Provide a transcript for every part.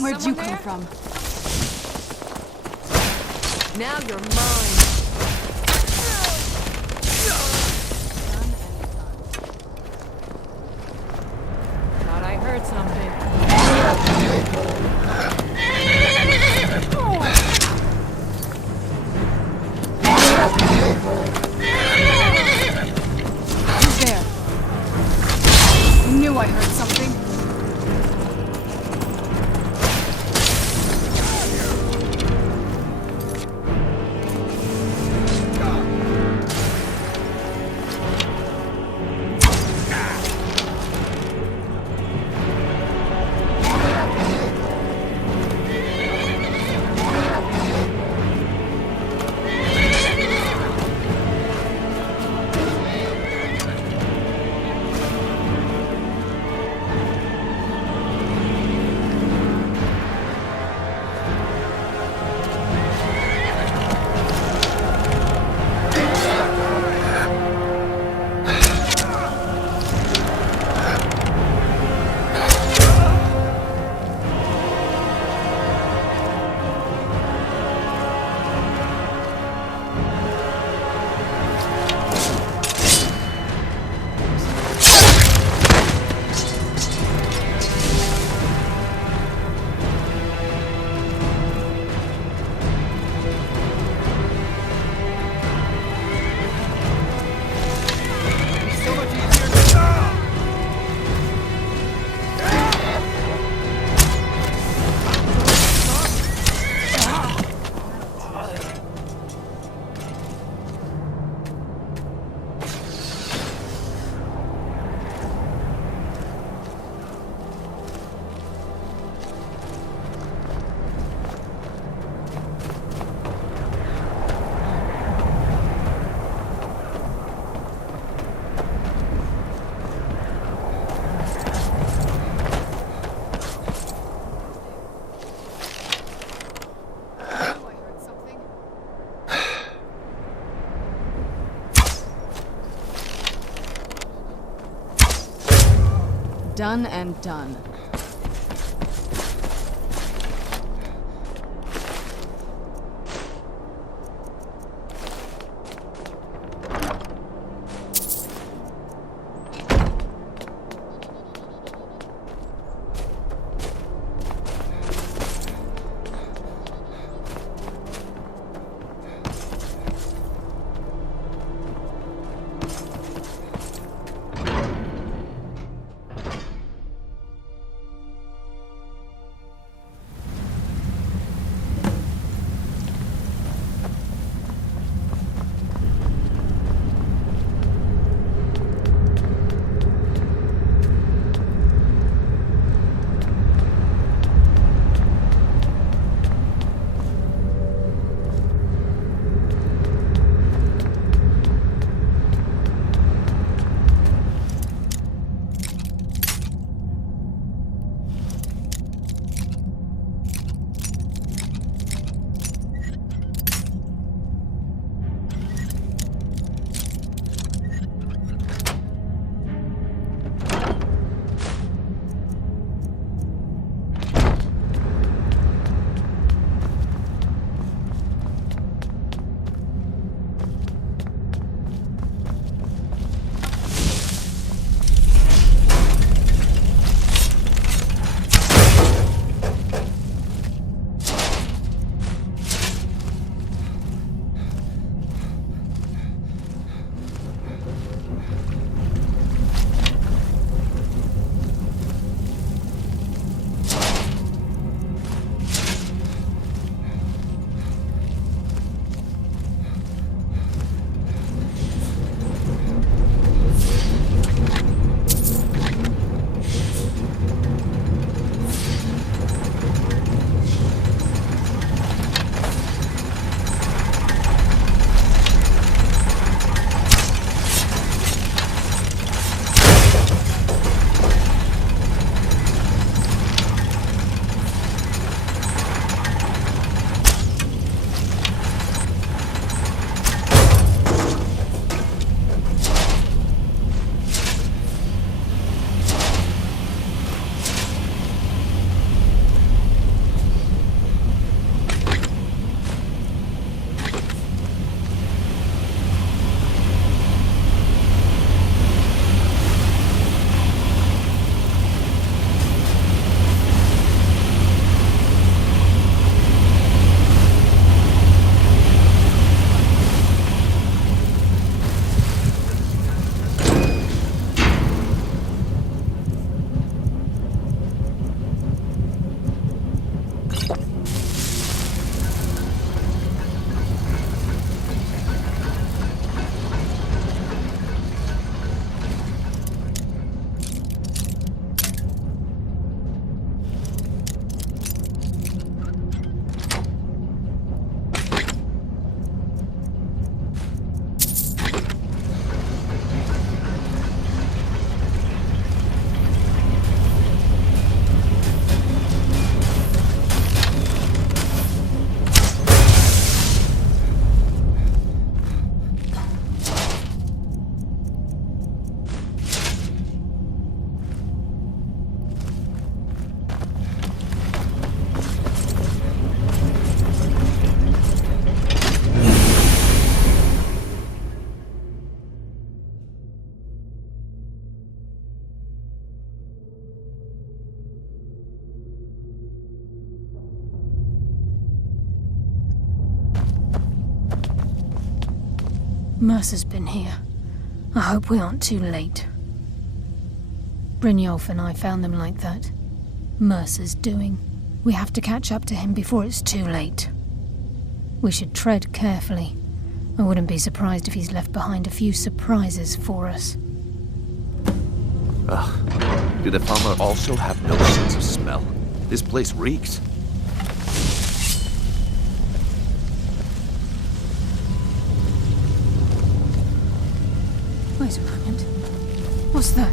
Where'd you come from? Now you're mine. Thought I heard something. Who's there? Knew I heard something. Done and done. Mercer's been here. I hope we aren't too late. Brynjolf and I found them like that. Mercer's doing. We have to catch up to him before it's too late. We should tread carefully. I wouldn't be surprised if he's left behind a few surprises for us. Ugh. Do the farmer also have no sense of smell? This place reeks. Wait a moment. What's that?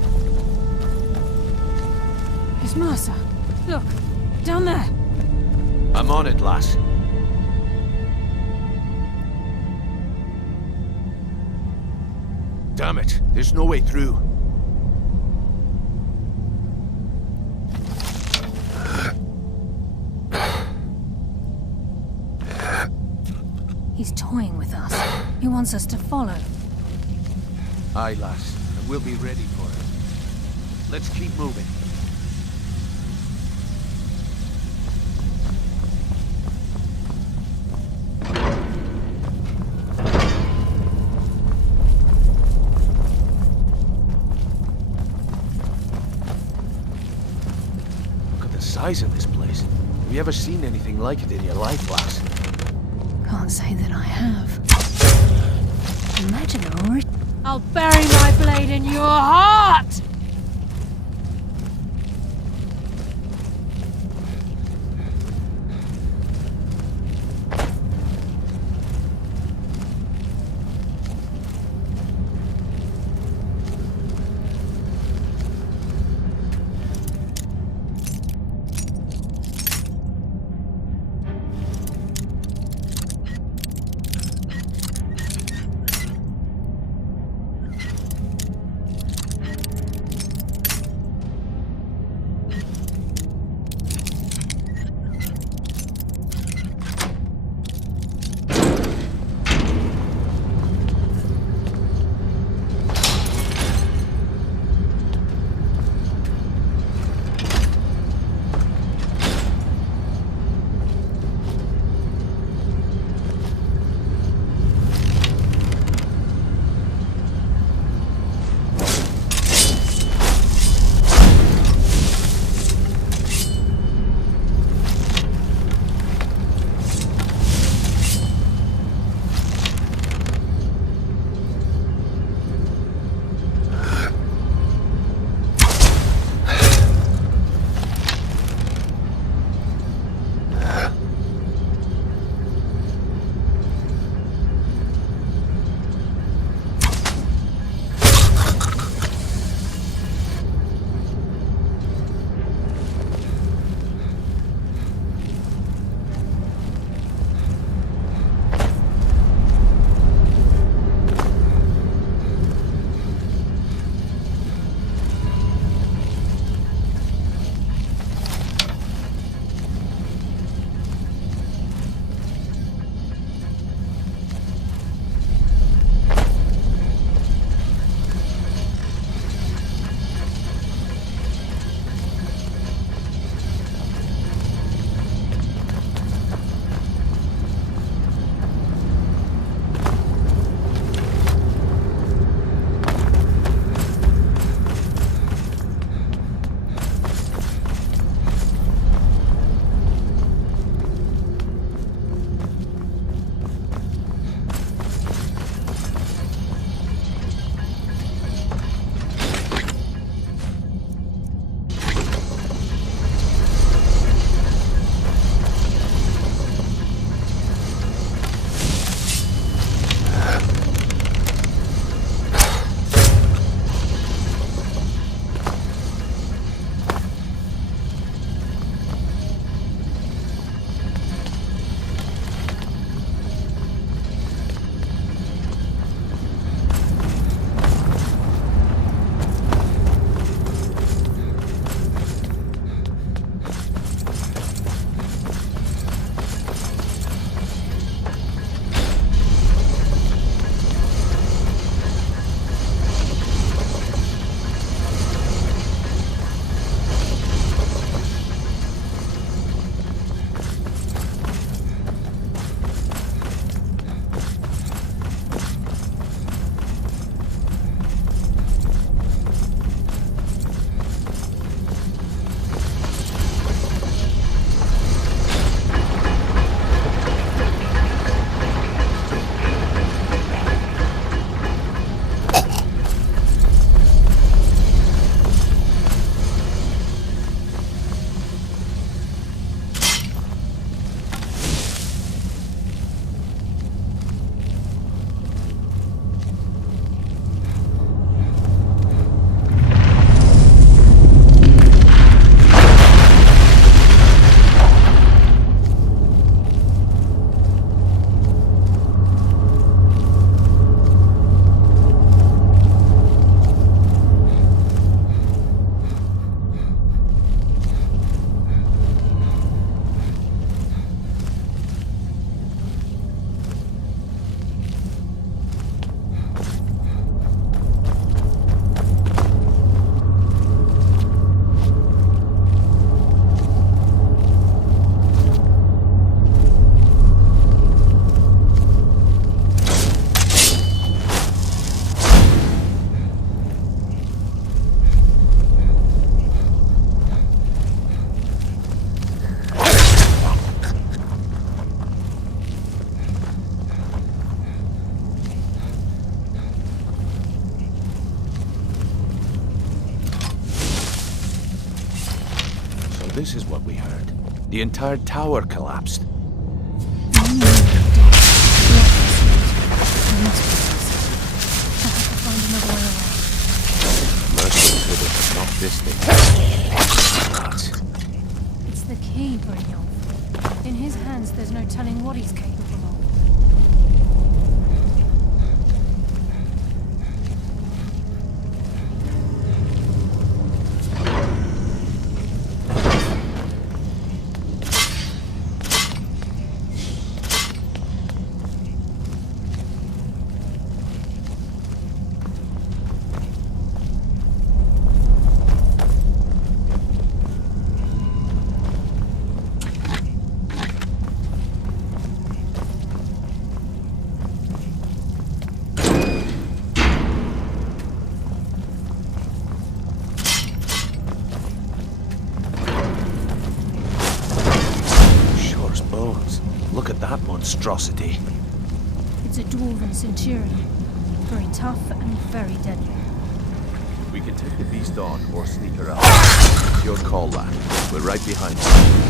It's Mercer. Look, down there. I'm on it, lass. Damn it, there's no way through. He's toying with us. He wants us to follow. Aye, lass, and we'll be ready for it. Let's keep moving. Look at the size of this place. Have you ever seen anything like it in your life, lass? Can't say that I have. Imagine a rich... I'll bury my blade in your heart! this is what we heard. The entire tower collapsed. I knew they did. The opposite. We must be Mercer. I'll have to find another way away. Mercy could have stopped this thing. But It's the key, Brynjolf. In his hands, there's no telling what he's capable of. look at that monstrosity. It's a dwarven centurion. Very tough and very deadly. We can take the beast on or sneak her out. It's your call, lad. We're right behind you.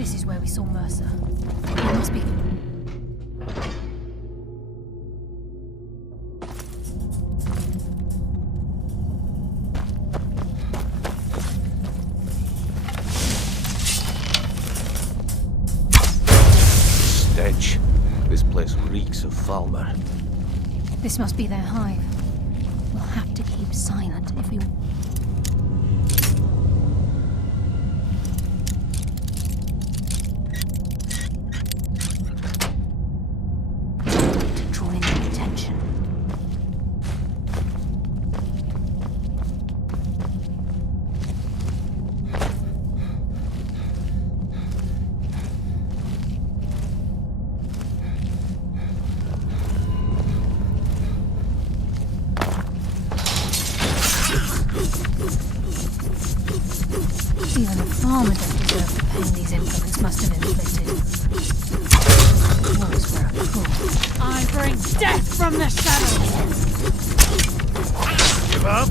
This is where we saw Mercer. He must be... Stench. This place reeks of Falmer. This must be their hive. We'll have to keep silent if we... Even the farmer don't deserve the pain these implements must have inflicted. Walls were a fool. I bring death from the shadows! Give up?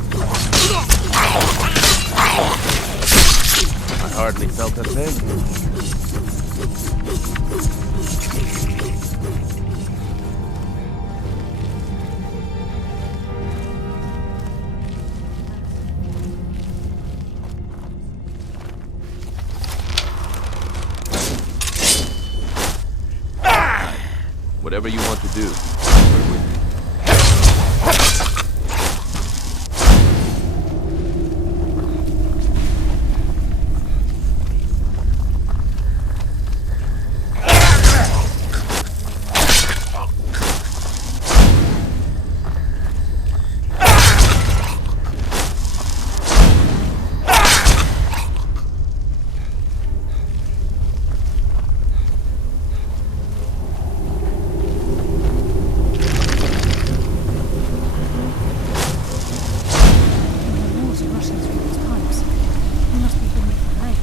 I hardly felt a thing. Whatever you want to do, we're with you. The water rushing through these pipes. They must be beneath the lake.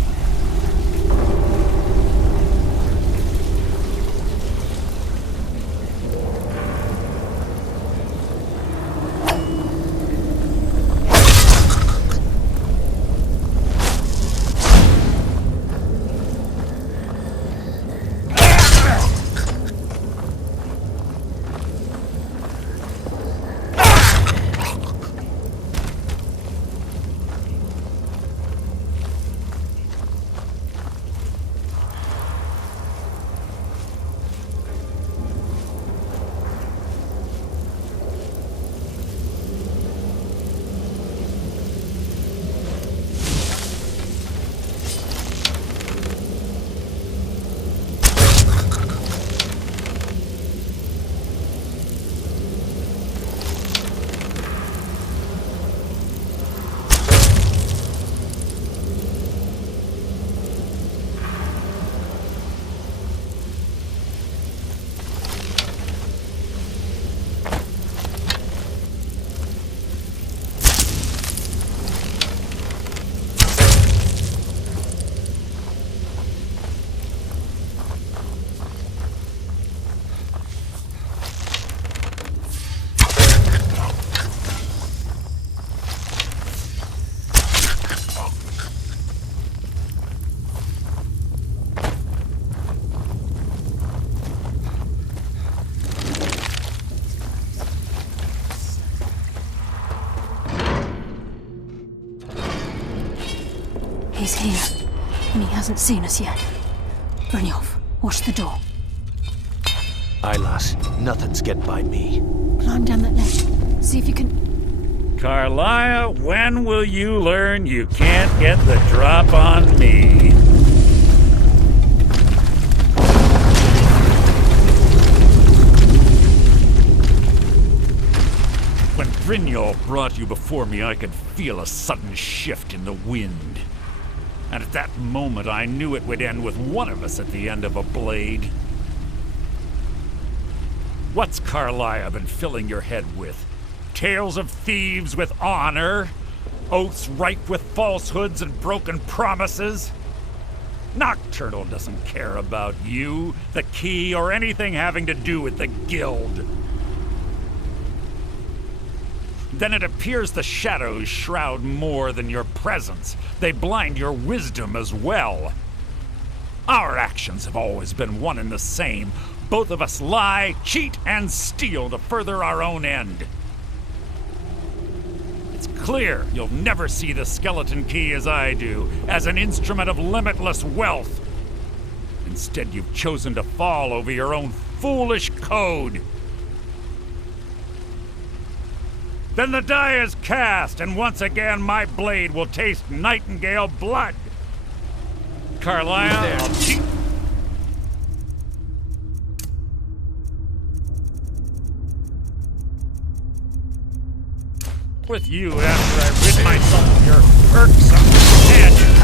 He's here, and he hasn't seen us yet. Brynjolf, watch the door. Aye, lass. Nothing's get by me. Climb down that ledge. See if you can... Carlia, when will you learn you can't get the drop on me? When Brynjolf brought you before me, I could feel a sudden shift in the wind. And at that moment, I knew it would end with one of us at the end of a blade. What's Carlia been filling your head with? Tales of thieves with honor? Oaths ripe with falsehoods and broken promises? Nocturnal doesn't care about you, the key, or anything having to do with the guild. Then it appears the shadows shroud more than your presence. They blind your wisdom as well. Our actions have always been one and the same. Both of us lie, cheat, and steal to further our own end. It's clear you'll never see the skeleton key as I do, as an instrument of limitless wealth. Instead, you've chosen to fall over your own foolish code. Then the die is cast, and once again my blade will taste nightingale blood. Carlia, I'll cheat. With you after I rid myself of your irksome companion.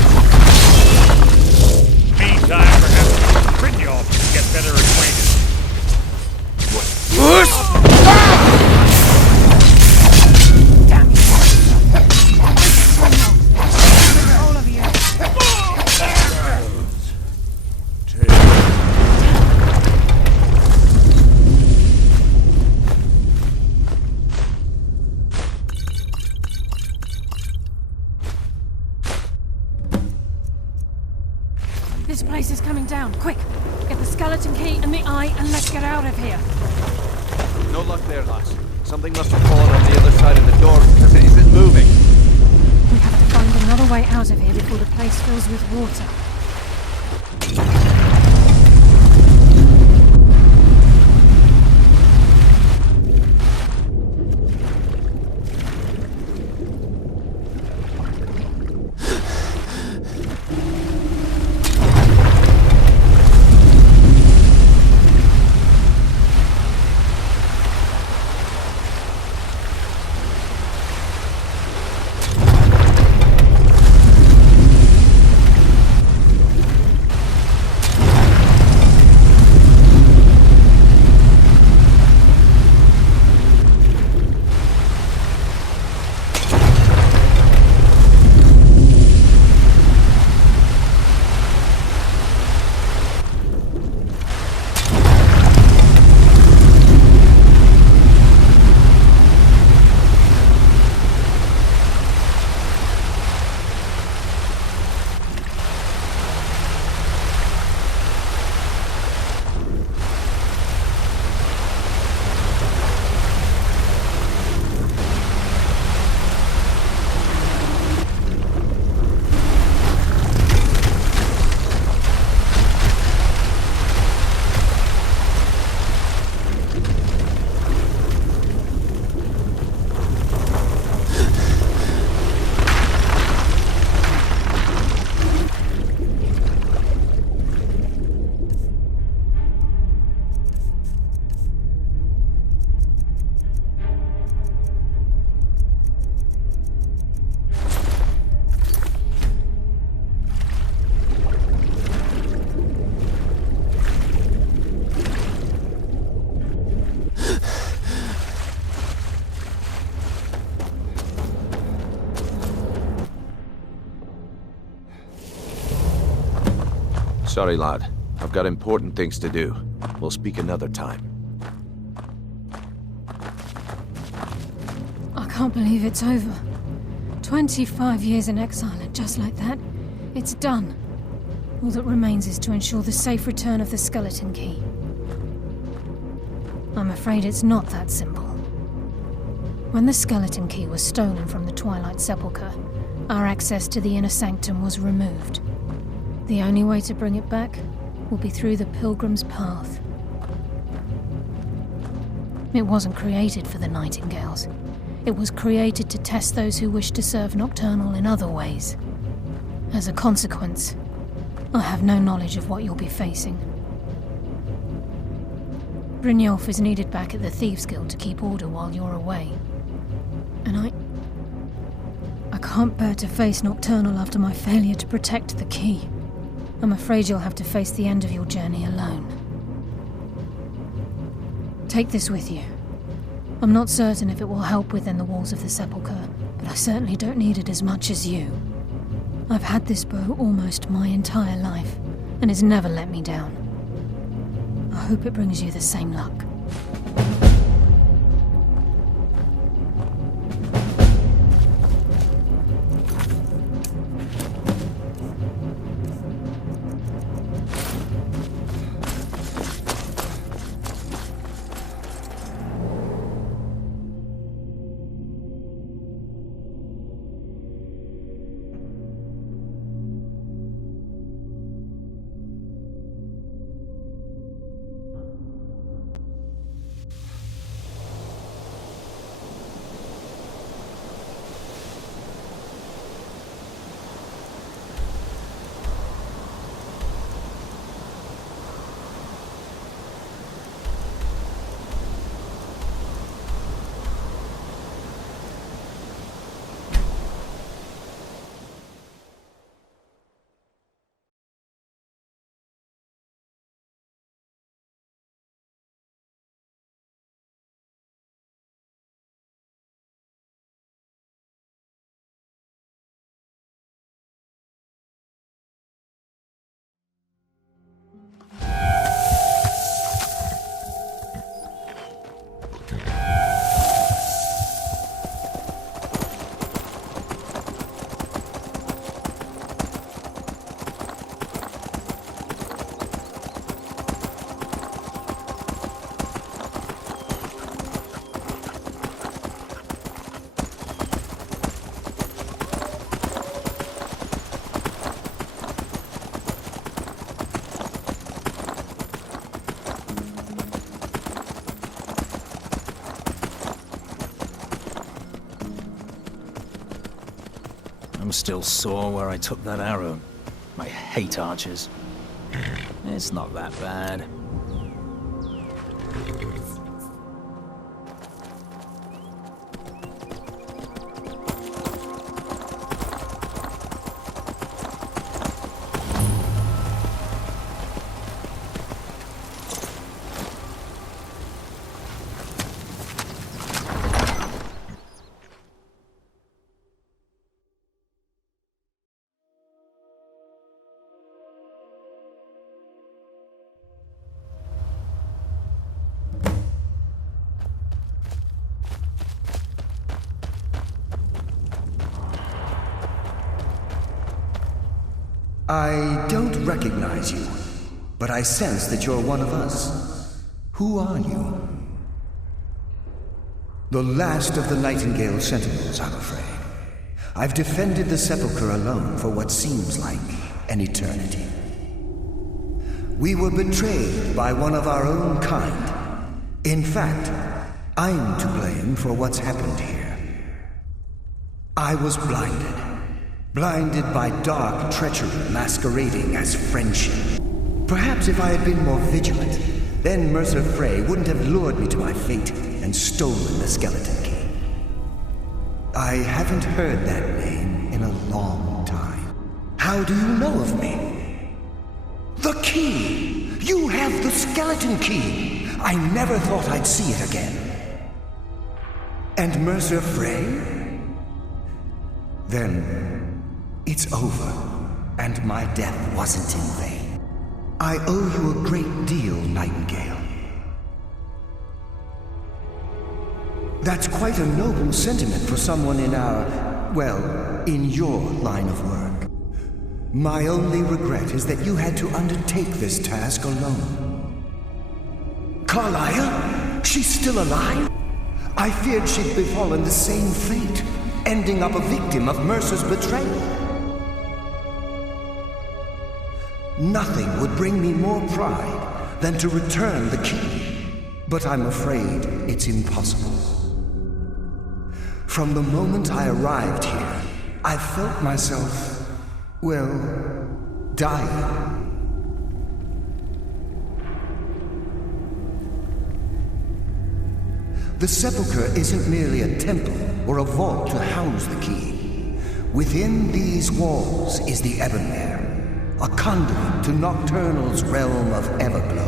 Meantime, perhaps Brynjolf can get better acquainted. All of you! This place is coming down. Quick! Get the skeleton key and the eye and let's get out of here. No luck there, lass. Something must have fallen on the other side of the door because it isn't moving. We have to find another way out of here before the place fills with water. Sorry, lad. I've got important things to do. We'll speak another time. I can't believe it's over. 25 years in exile, and just like that, it's done. All that remains is to ensure the safe return of the skeleton key. I'm afraid it's not that simple. When the skeleton key was stolen from the Twilight Sepulcher, our access to the inner sanctum was removed. The only way to bring it back will be through the Pilgrim's Path. It wasn't created for the Nightingales. It was created to test those who wish to serve Nocturnal in other ways. As a consequence, I have no knowledge of what you'll be facing. Brynjolf is needed back at the Thieves Guild to keep order while you're away. And I can't bear to face Nocturnal after my failure to protect the key. I'm afraid you'll have to face the end of your journey alone. Take this with you. I'm not certain if it will help within the walls of the Sepulcher, but I certainly don't need it as much as you. I've had this bow almost my entire life, and it's never let me down. I hope it brings you the same luck. I'm still sore where I took that arrow. I hate archers. It's not that bad. I don't recognize you, but I sense that you're one of us. Who are you? The last of the Nightingale Sentinels, I'm afraid. I've defended the Sepulcher alone for what seems like an eternity. We were betrayed by one of our own kind. In fact, I'm to blame for what's happened here. I was blinded. Blinded by dark treachery masquerading as friendship. Perhaps if I had been more vigilant, then Mercer Frey wouldn't have lured me to my fate and stolen the skeleton key. I haven't heard that name in a long time. How do you know of me? The key! You have the skeleton key! I never thought I'd see it again. And Mercer Frey? Then it's over, and my death wasn't in vain. I owe you a great deal, Nightingale. That's quite a noble sentiment for someone in our, well, in your line of work. My only regret is that you had to undertake this task alone. Carlia? She's still alive? I feared she'd befallen the same fate, ending up a victim of Mercer's betrayal. Nothing would bring me more pride than to return the key, but I'm afraid it's impossible. From the moment I arrived here, I felt myself, well, dying. The Sepulcher isn't merely a temple or a vault to house the key. Within these walls is the Ebonmere, a conduit to Nocturnal's realm of Everglow.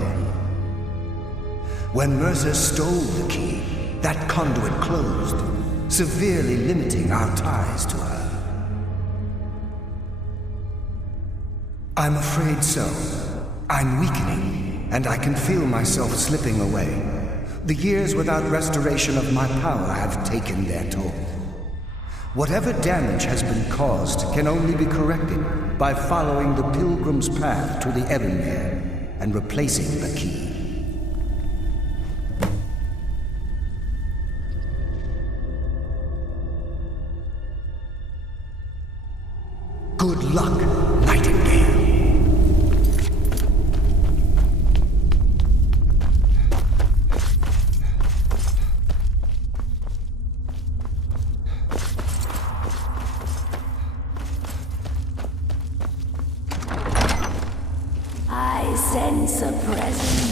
When Mercer stole the key, that conduit closed, severely limiting our ties to her. I'm afraid so. I'm weakening, and I can feel myself slipping away. The years without restoration of my power have taken their toll. Whatever damage has been caused can only be corrected by following the pilgrim's path to the Ebonmere and replacing the key. Good luck, Nightingale. I sense a presence.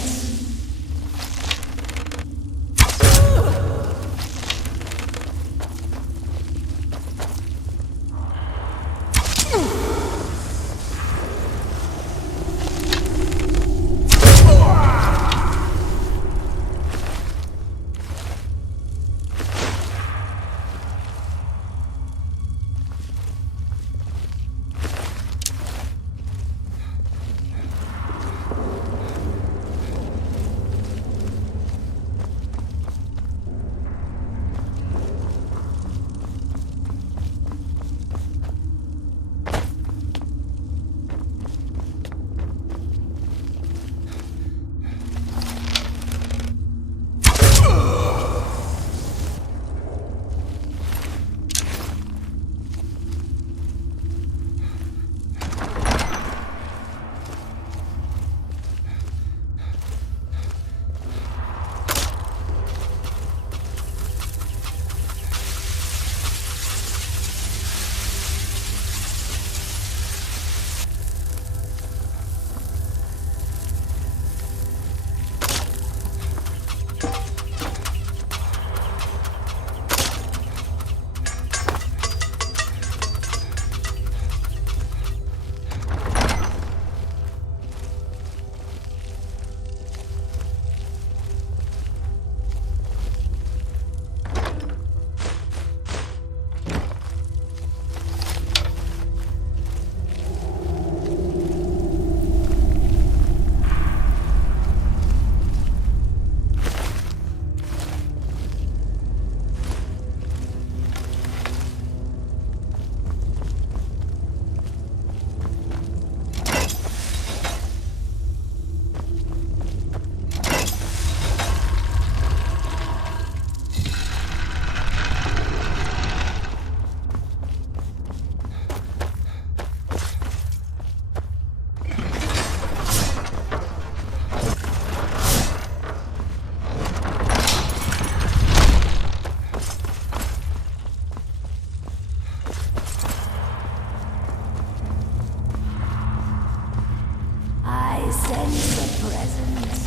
sense a presence.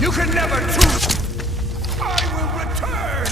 You can never choose! I will return!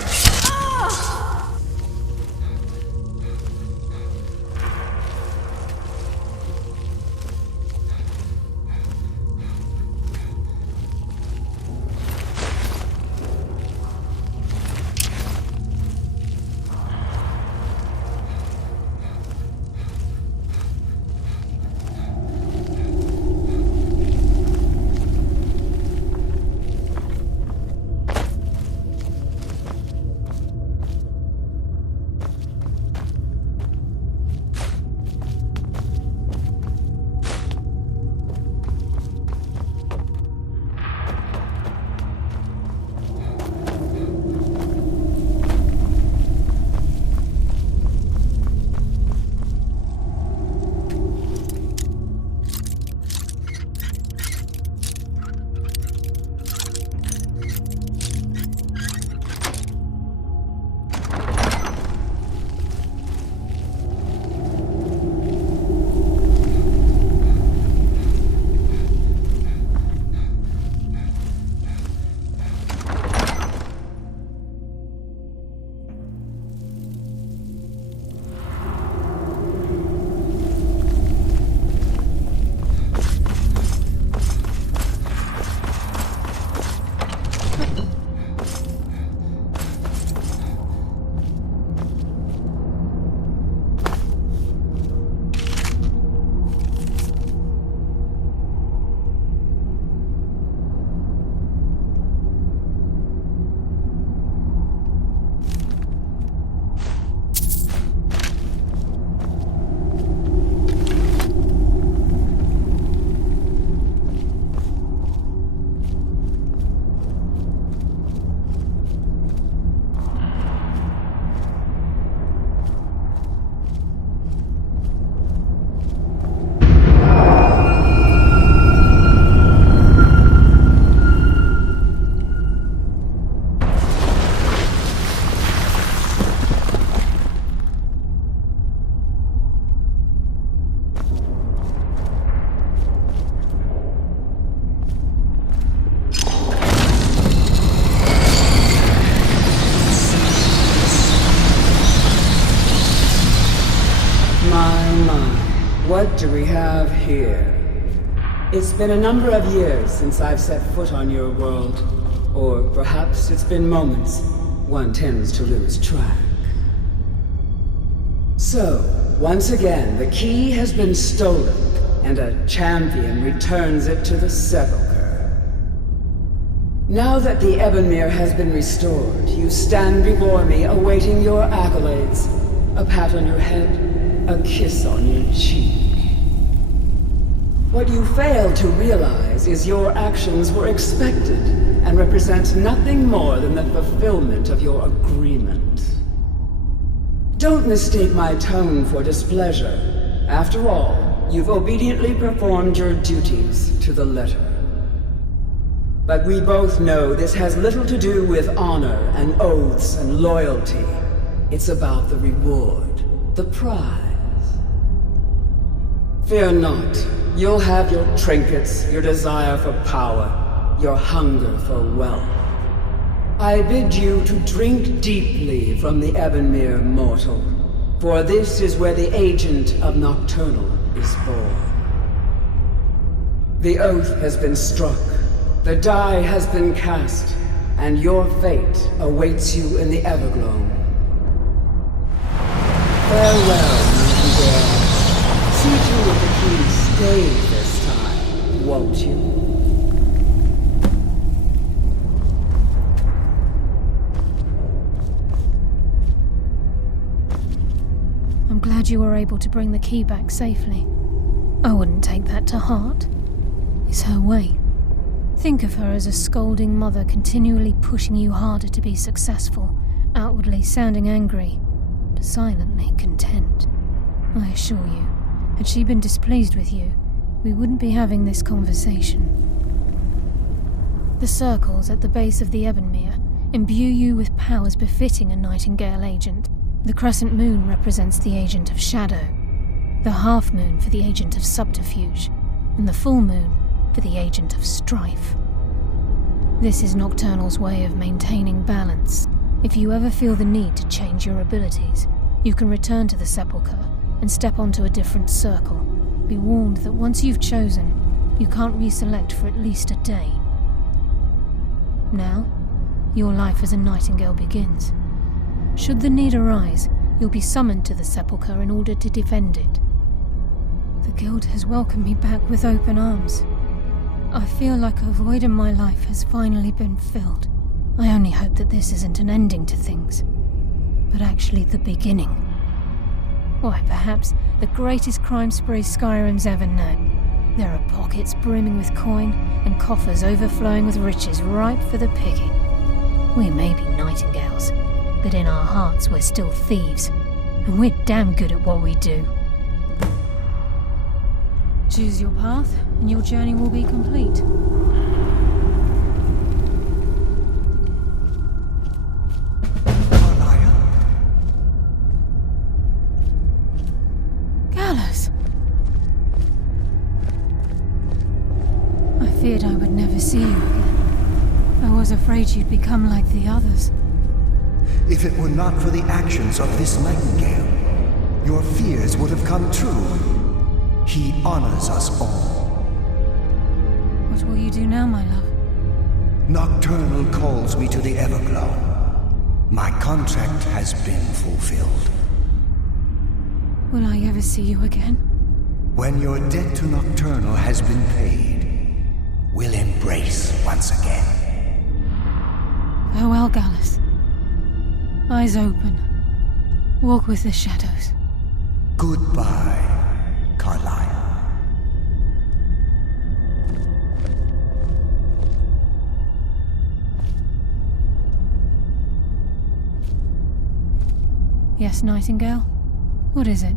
What do we have here? It's been a number of years since I've set foot on your world. Or perhaps it's been moments. One tends to lose track. So, once again, the key has been stolen, and a champion returns it to the Sepulcher. Now that the Ebonmere has been restored, you stand before me awaiting your accolades. A pat on your head, a kiss on your cheek. What you fail to realize is your actions were expected and represent nothing more than the fulfillment of your agreement. Don't mistake my tone for displeasure. After all, you've obediently performed your duties to the letter. But we both know this has little to do with honor and oaths and loyalty. It's about the reward, the prize. Fear not. You'll have your trinkets, your desire for power, your hunger for wealth. I bid you to drink deeply from the Ebonmere mortal, for this is where the agent of Nocturnal is born. The oath has been struck, the die has been cast, and your fate awaits you in the Evergloam. Farewell, Nightingale. See to it the key stays this time, won't you? I'm glad you were able to bring the key back safely. I wouldn't take that to heart. It's her way. Think of her as a scolding mother continually pushing you harder to be successful, outwardly sounding angry, but silently content. I assure you, had she been displeased with you, we wouldn't be having this conversation. The circles at the base of the Ebonmere imbue you with powers befitting a Nightingale agent. The crescent moon represents the agent of shadow, the half moon for the agent of subterfuge, and the full moon for the agent of strife. This is Nocturnal's way of maintaining balance. If you ever feel the need to change your abilities, you can return to the Sepulcher and step onto a different circle. Be warned that once you've chosen, you can't reselect for at least a day. Now, your life as a Nightingale begins. Should the need arise, you'll be summoned to the Sepulcher in order to defend it. The Guild has welcomed me back with open arms. I feel like a void in my life has finally been filled. I only hope that this isn't an ending to things, but actually the beginning. Why, perhaps the greatest crime spree Skyrim's ever known. There are pockets brimming with coin and coffers overflowing with riches ripe for the picking. We may be Nightingales, but in our hearts we're still thieves, and we're damn good at what we do. Choose your path, and your journey will be complete. Gallus! I feared I would never see you again. I was afraid you'd become like the others. If it were not for the actions of this Nightingale, your fears would have come true. He honors us all. What will you do now, my love? Nocturnal calls me to the Everglow. My contract has been fulfilled. Will I ever see you again? When your debt to Nocturnal has been paid, we'll embrace once again. Farewell, Gallus. Eyes open. Walk with the shadows. Goodbye, Carlisle. Yes, Nightingale? What is it?